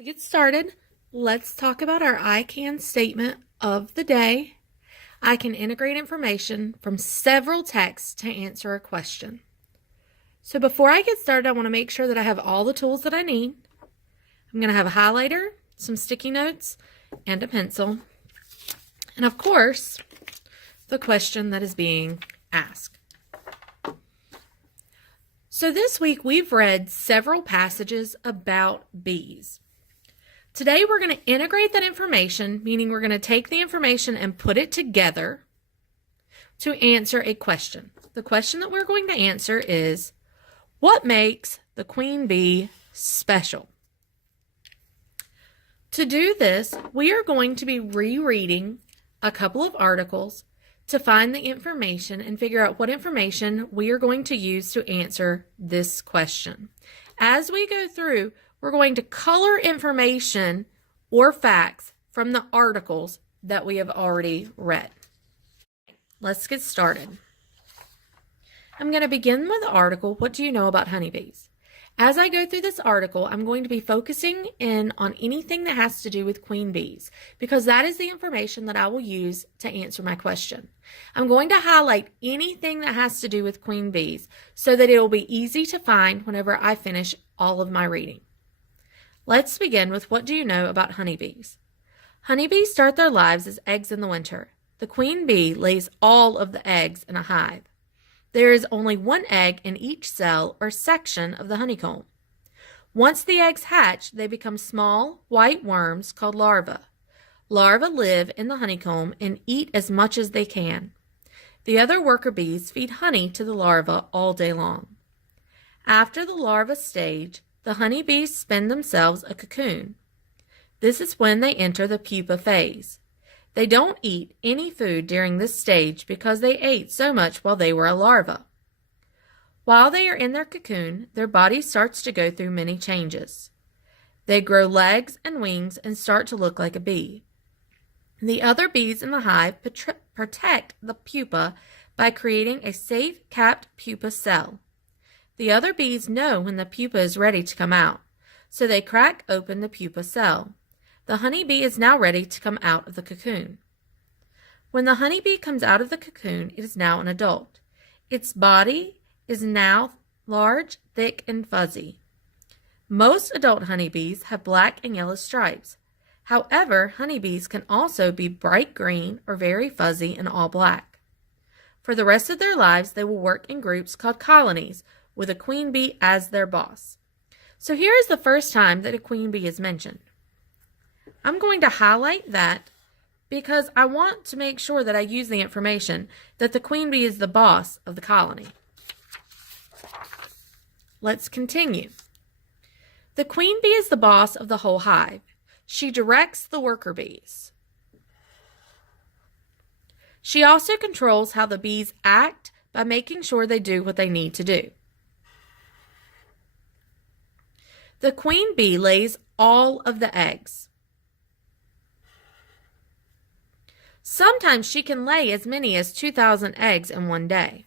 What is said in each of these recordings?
To get started, let's talk about our I can statement of the day. I can integrate information from several texts to answer a question. So before I get started, I want to make sure that I have all the tools that I need. I'm going to have a highlighter, some sticky notes, and a pencil. And of course, the question that is being asked. So this week we've read several passages about bees. Today we're going to integrate that information, meaning we're going to take the information and put it together to answer a question. The question that we're going to answer is, what makes the queen bee special? To do this, we are going to be rereading a couple of articles to find the information and figure out what information we are going to use to answer this question. As we go through, we're going to color information or facts from the articles that we have already read. Let's get started. I'm going to begin with the article, What Do You Know About Honeybees? As I go through this article, I'm going to be focusing in on anything that has to do with queen bees, because that is the information that I will use to answer my question. I'm going to highlight anything that has to do with queen bees so that it will be easy to find whenever I finish all of my reading. Let's begin with what do you know about honeybees? Honeybees start their lives as eggs in the winter. The queen bee lays all of the eggs in a hive. There is only one egg in each cell or section of the honeycomb. Once the eggs hatch, they become small, white worms called larvae. Larvae live in the honeycomb and eat as much as they can. The other worker bees feed honey to the larvae all day long. After the larva stage, the honeybees spin themselves a cocoon. This is when they enter the pupa phase. They don't eat any food during this stage because they ate so much while they were a larva. While they are in their cocoon, their body starts to go through many changes. They grow legs and wings and start to look like a bee. The other bees in the hive protect the pupa by creating a safe capped pupa cell. The other bees know when the pupa is ready to come out, so they crack open the pupa cell. The honeybee is now ready to come out of the cocoon. When the honeybee comes out of the cocoon, it is now an adult. Its body is now large, thick, and fuzzy. Most adult honeybees have black and yellow stripes. However, honeybees can also be bright green or very fuzzy and all black. For the rest of their lives, they will work in groups called colonies, with a queen bee as their boss. So here is the first time that a queen bee is mentioned. I'm going to highlight that because I want to make sure that I use the information that the queen bee is the boss of the colony. Let's continue. The queen bee is the boss of the whole hive. She directs the worker bees. She also controls how the bees act by making sure they do what they need to do. The queen bee lays all of the eggs. Sometimes she can lay as many as 2,000 eggs in one day.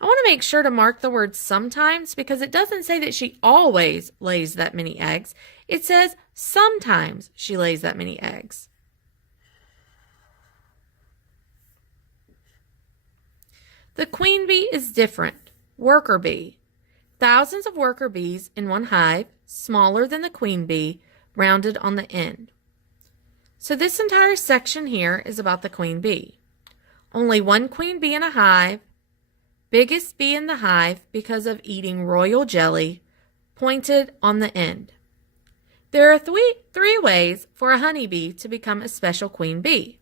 I want to make sure to mark the word sometimes because it doesn't say that she always lays that many eggs. It says sometimes she lays that many eggs. The queen bee is different. Worker bee. Thousands of worker bees in one hive, smaller than the queen bee, rounded on the end. So this entire section here is about the queen bee. Only one queen bee in a hive, biggest bee in the hive because of eating royal jelly, pointed on the end. There are three ways for a honeybee to become a special queen bee.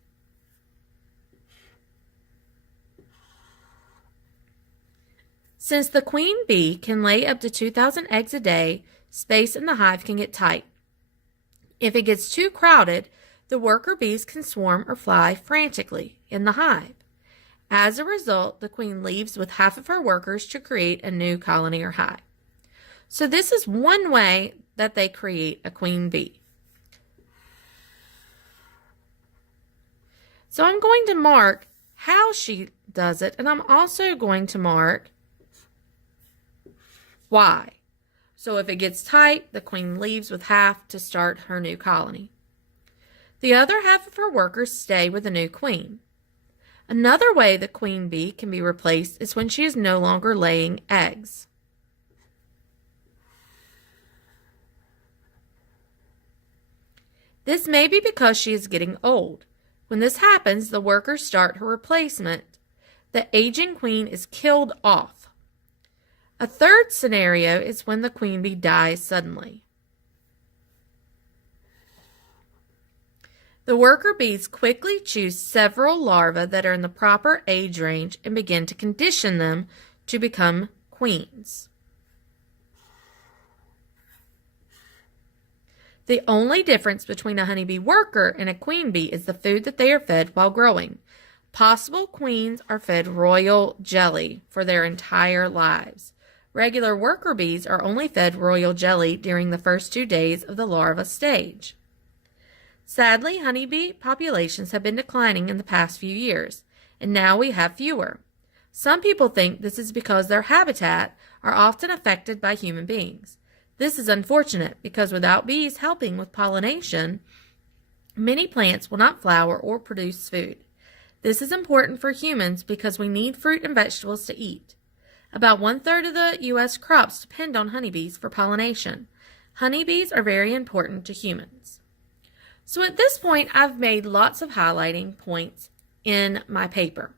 Since the queen bee can lay up to 2,000 eggs a day, space in the hive can get tight. If it gets too crowded, the worker bees can swarm or fly frantically in the hive. As a result, the queen leaves with half of her workers to create a new colony or hive. So this is one way that they create a queen bee. So I'm going to mark how she does it, and I'm also going to mark why. So if it gets tight, the queen leaves with half to start her new colony. The other half of her workers stay with the new queen. Another way the queen bee can be replaced is when she is no longer laying eggs. This may be because she is getting old. When this happens, the workers start her replacement. The aging queen is killed off. A third scenario is when the queen bee dies suddenly. The worker bees quickly choose several larvae that are in the proper age range and begin to condition them to become queens. The only difference between a honeybee worker and a queen bee is the food that they are fed while growing. Possible queens are fed royal jelly for their entire lives. Regular worker bees are only fed royal jelly during the first 2 days of the larva stage. Sadly, honeybee populations have been declining in the past few years, and now we have fewer. Some people think this is because their habitat are often affected by human beings. This is unfortunate because without bees helping with pollination, many plants will not flower or produce food. This is important for humans because we need fruit and vegetables to eat. About 1/3 of the U.S. crops depend on honeybees for pollination. Honeybees are very important to humans. So at this point, I've made lots of highlighting points in my paper.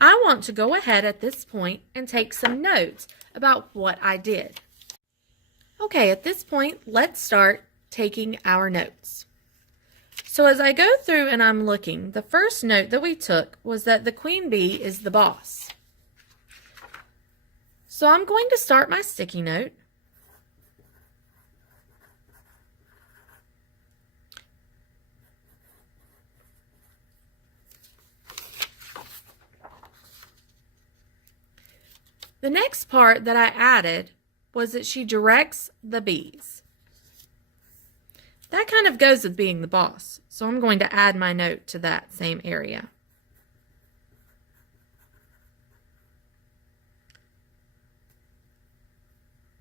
I want to go ahead at this point and take some notes about what I did. Okay, at this point, let's start taking our notes. So as I go through and I'm looking, the first note that we took was that the queen bee is the boss. So I'm going to start my sticky note. The next part that I added was that she directs the bees. That kind of goes with being the boss, so I'm going to add my note to that same area.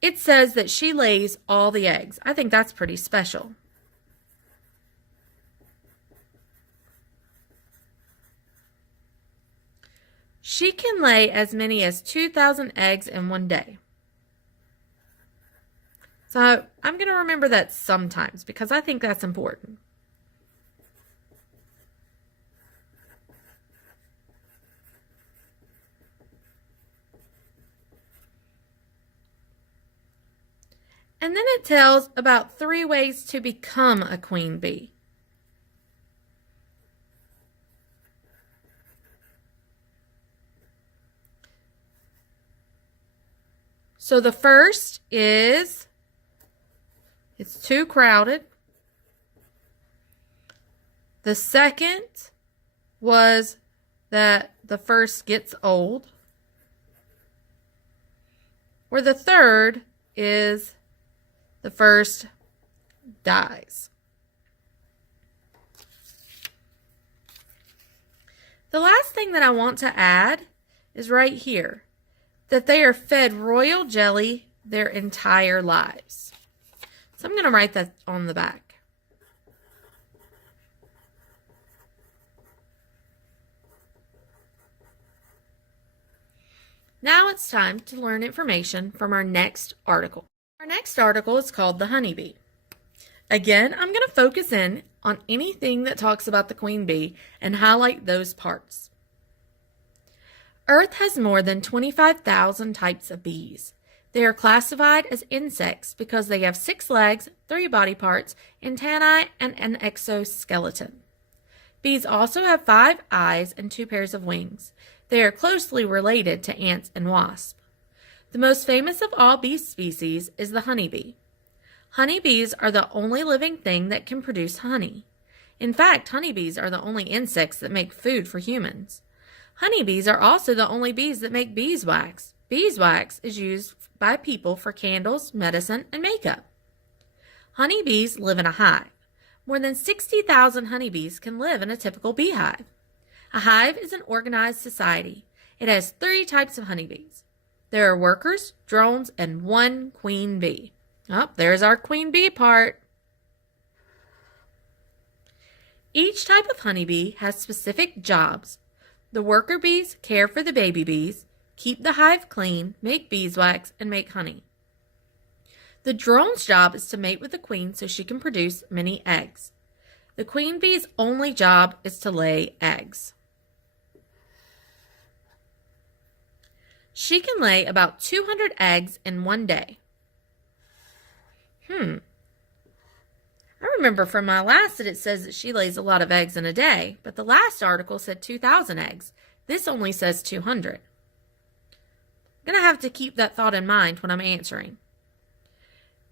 It says that she lays all the eggs. I think that's pretty special. She can lay as many as 2,000 eggs in one day. So I'm going to remember that sometimes because I think that's important. And then it tells about 3 ways to become a queen bee. So the first is it's too crowded. The second was that the first gets old. Or the third is the first dies. The last thing that I want to add is right here, that they are fed royal jelly their entire lives. So I'm going to write that on the back. Now it's time to learn information from our next article. Our next article is called The Honeybee. Again, I'm going to focus in on anything that talks about the queen bee and highlight those parts. Earth has more than 25,000 types of bees. They are classified as insects because they have 6 legs, 3 body parts, antennae, and an exoskeleton. Bees also have 5 eyes and 2 pairs of wings. They are closely related to ants and wasps. The most famous of all bee species is the honeybee. Honeybees are the only living thing that can produce honey. In fact, honeybees are the only insects that make food for humans. Honeybees are also the only bees that make beeswax. Beeswax is used by people for candles, medicine, and makeup. Honeybees live in a hive. More than 60,000 honeybees can live in a typical beehive. A hive is an organized society. It has 3 types of honeybees. There are workers, drones, and one queen bee. Oh, there's our queen bee part. Each type of honeybee has specific jobs. The worker bees care for the baby bees, keep the hive clean, make beeswax, and make honey. The drone's job is to mate with the queen so she can produce many eggs. The queen bee's only job is to lay eggs. She can lay about 200 eggs in one day. I remember from my last that it says that she lays a lot of eggs in a day, but the last article said 2,000 eggs. This only says 200. I'm going to have to keep that thought in mind when I'm answering.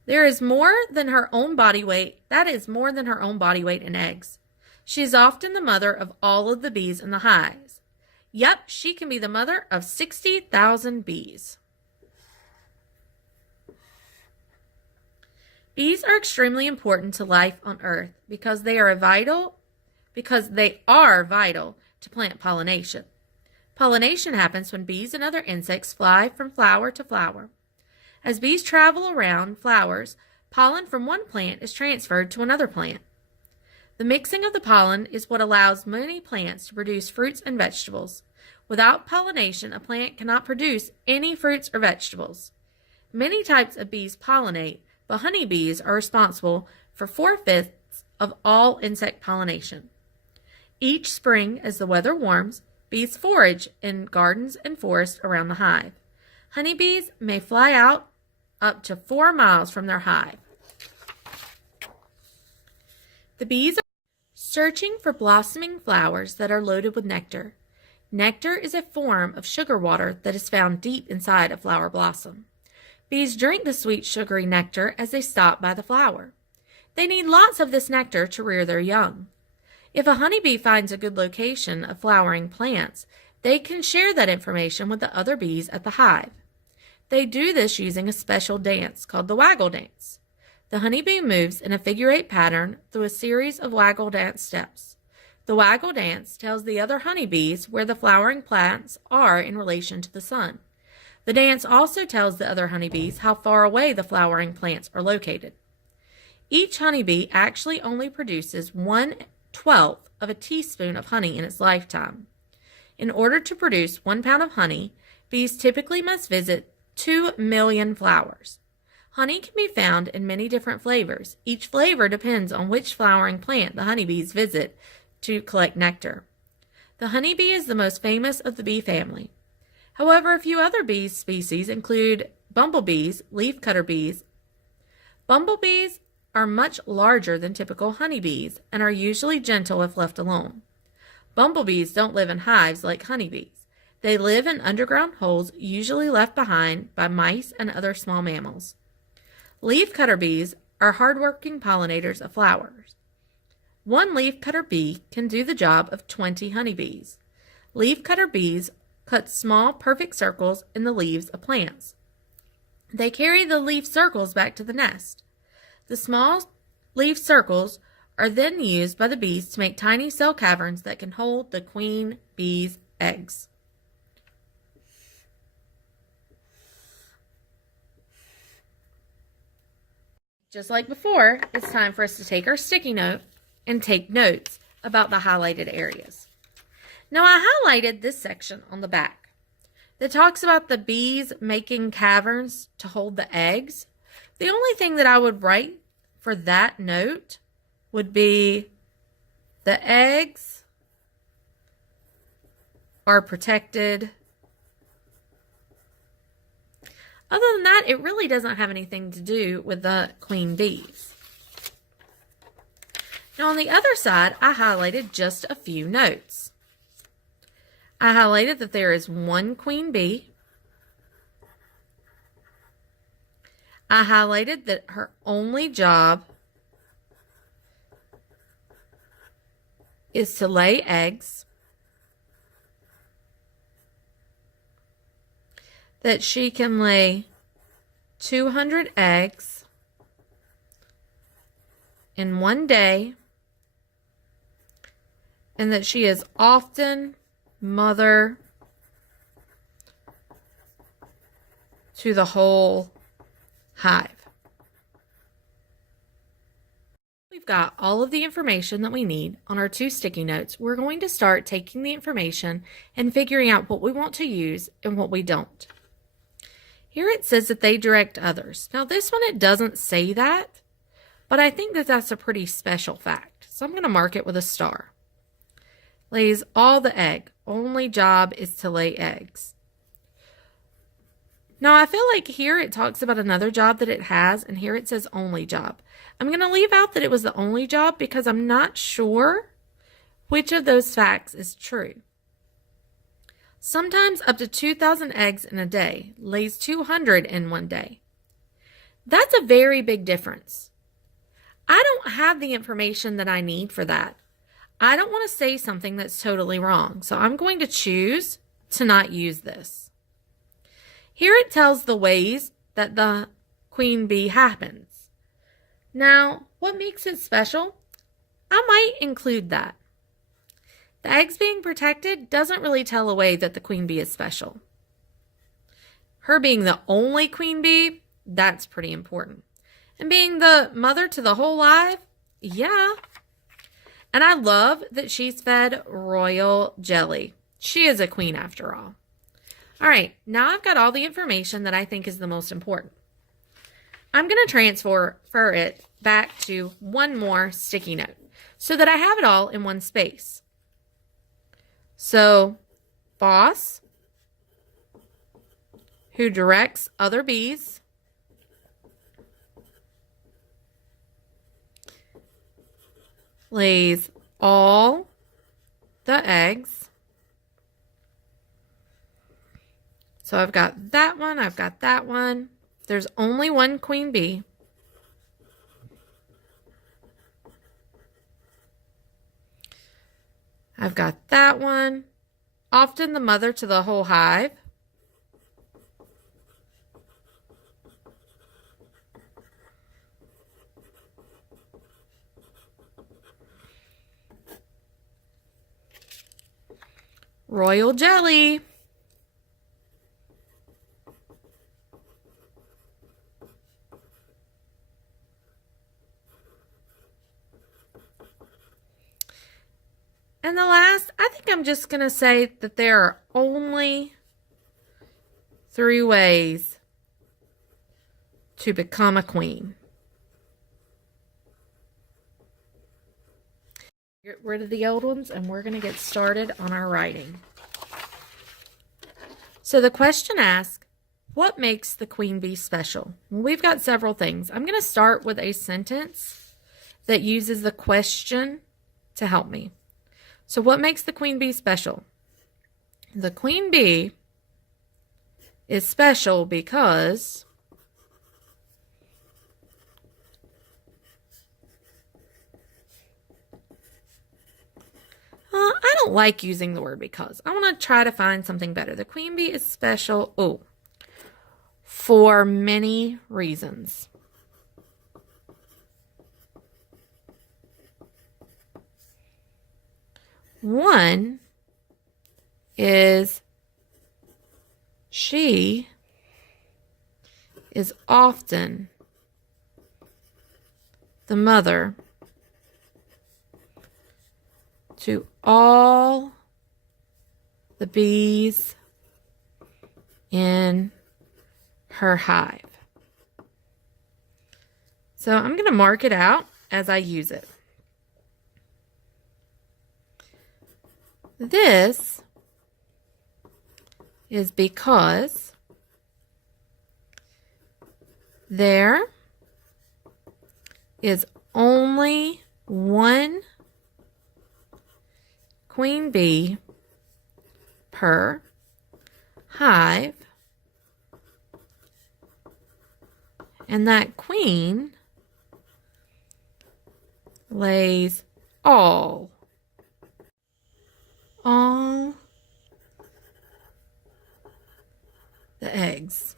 There is more than her own body weight. That is more than her own body weight in eggs. She is often the mother of all of the bees in the hives. Yep, she can be the mother of 60,000 bees. Bees are extremely important to life on Earth because they are vital to plant pollination. Pollination happens when bees and other insects fly from flower to flower. As bees travel around flowers, pollen from one plant is transferred to another plant. The mixing of the pollen is what allows many plants to produce fruits and vegetables. Without pollination, a plant cannot produce any fruits or vegetables. Many types of bees pollinate, but honeybees are responsible for 4/5 of all insect pollination. Each spring, as the weather warms, bees forage in gardens and forests around the hive. Honeybees may fly out up to 4 miles from their hive. The bees are searching for blossoming flowers that are loaded with nectar. Nectar is a form of sugar water that is found deep inside a flower blossom. Bees drink the sweet, sugary nectar as they stop by the flower. They need lots of this nectar to rear their young. If a honeybee finds a good location of flowering plants, they can share that information with the other bees at the hive. They do this using a special dance called the waggle dance. The honeybee moves in a figure-8 pattern through a series of waggle dance steps. The waggle dance tells the other honeybees where the flowering plants are in relation to the sun. The dance also tells the other honeybees how far away the flowering plants are located. Each honeybee actually only produces 1/12 of a teaspoon of honey in its lifetime. In order to produce 1 pound of honey, bees typically must visit 2 million flowers. Honey can be found in many different flavors. Each flavor depends on which flowering plant the honeybees visit to collect nectar. The honeybee is the most famous of the bee family. However, a few other bee species include bumblebees, leafcutter bees. Bumblebees are much larger than typical honeybees and are usually gentle if left alone. Bumblebees don't live in hives like honeybees. They live in underground holes usually left behind by mice and other small mammals. Leafcutter bees are hardworking pollinators of flowers. One leafcutter bee can do the job of 20 honeybees. Leafcutter bees cut small, perfect circles in the leaves of plants. They carry the leaf circles back to the nest. The small leaf circles are then used by the bees to make tiny cell caverns that can hold the queen bee's eggs. Just like before, it's time for us to take our sticky note and take notes about the highlighted areas. Now, I highlighted this section on the back that talks about the bees making caverns to hold the eggs. The only thing that I would write for that note would be the eggs are protected. Other than that, it really doesn't have anything to do with the queen bees. Now, on the other side, I highlighted just a few notes. I highlighted that there is one queen bee. I highlighted that her only job is to lay eggs. That she can lay 200 eggs in one day, and that she is often mother to the whole hive. We've got all of the information that we need on our 2 sticky notes. We're going to start taking the information and figuring out what we want to use and what we don't. Here it says that they direct others. Now this one, it doesn't say that, but I think that that's a pretty special fact. So I'm going to mark it with a star. Lays all the egg. Only job is to lay eggs. Now I feel like here it talks about another job that it has, and here it says only job. I'm going to leave out that it was the only job because I'm not sure which of those facts is true. Sometimes up to 2,000 eggs in a day, lays 200 in one day. That's a very big difference. I don't have the information that I need for that. I don't want to say something that's totally wrong, so I'm going to choose to not use this. Here it tells the ways that the queen bee happens. Now, what makes it special? I might include that. The eggs being protected doesn't really tell a way that the queen bee is special. Her being the only queen bee, that's pretty important. And being the mother to the whole hive, yeah. And I love that she's fed royal jelly. She is a queen after all. All right, now I've got all the information that I think is the most important. I'm going to transfer it back to one more sticky note so that I have it all in one space. So, boss, who directs other bees, lays all the eggs. So I've got that one, I've got that one. There's only one queen bee. I've got that one. Often the mother to the whole hive. Royal jelly. And the last, I think I'm just going to say that there are only 3 ways to become a queen. Get rid of the old ones and we're going to get started on our writing. So the question asks, what makes the queen bee special? Well, we've got several things. I'm going to start with a sentence that uses the question to help me. So what makes the queen bee special? The queen bee is special because I don't like using the word because. I want to try to find something better. The queen bee is special, for many reasons. One is she is often the mother to all the bees in her hive. So I'm going to mark it out as I use it. This is because there is only one queen bee per hive, and that queen lays all the eggs.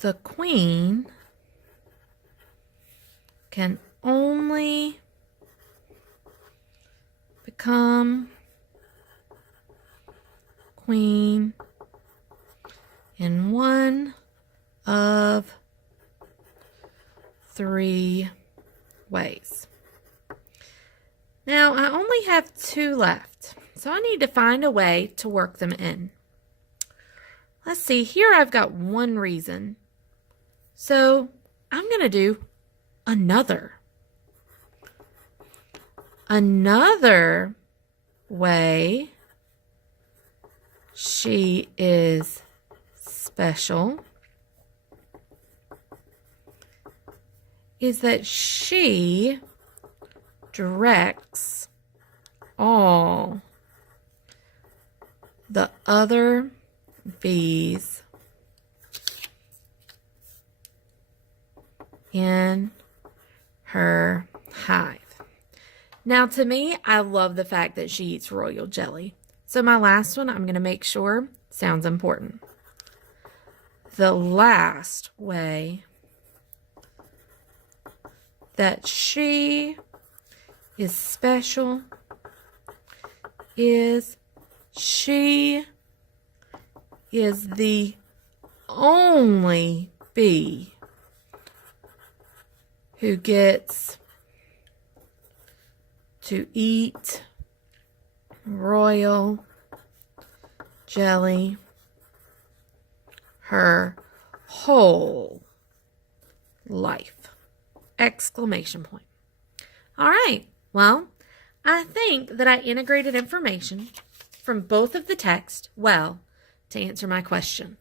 The queen can only become queen in one of three ways. Now, I only have 2 left, so I need to find a way to work them in. Let's see, here I've got 1 reason. So I'm going to do another. Another way she is special is that she directs all the other bees in her hive. Now, to me, I love the fact that she eats royal jelly. So my last one, I'm going to make sure sounds important. The last way that she is special is she is the only bee who gets to eat royal jelly her whole life. Exclamation point. All right. Well, I think that I integrated information from both of the text well to answer my question.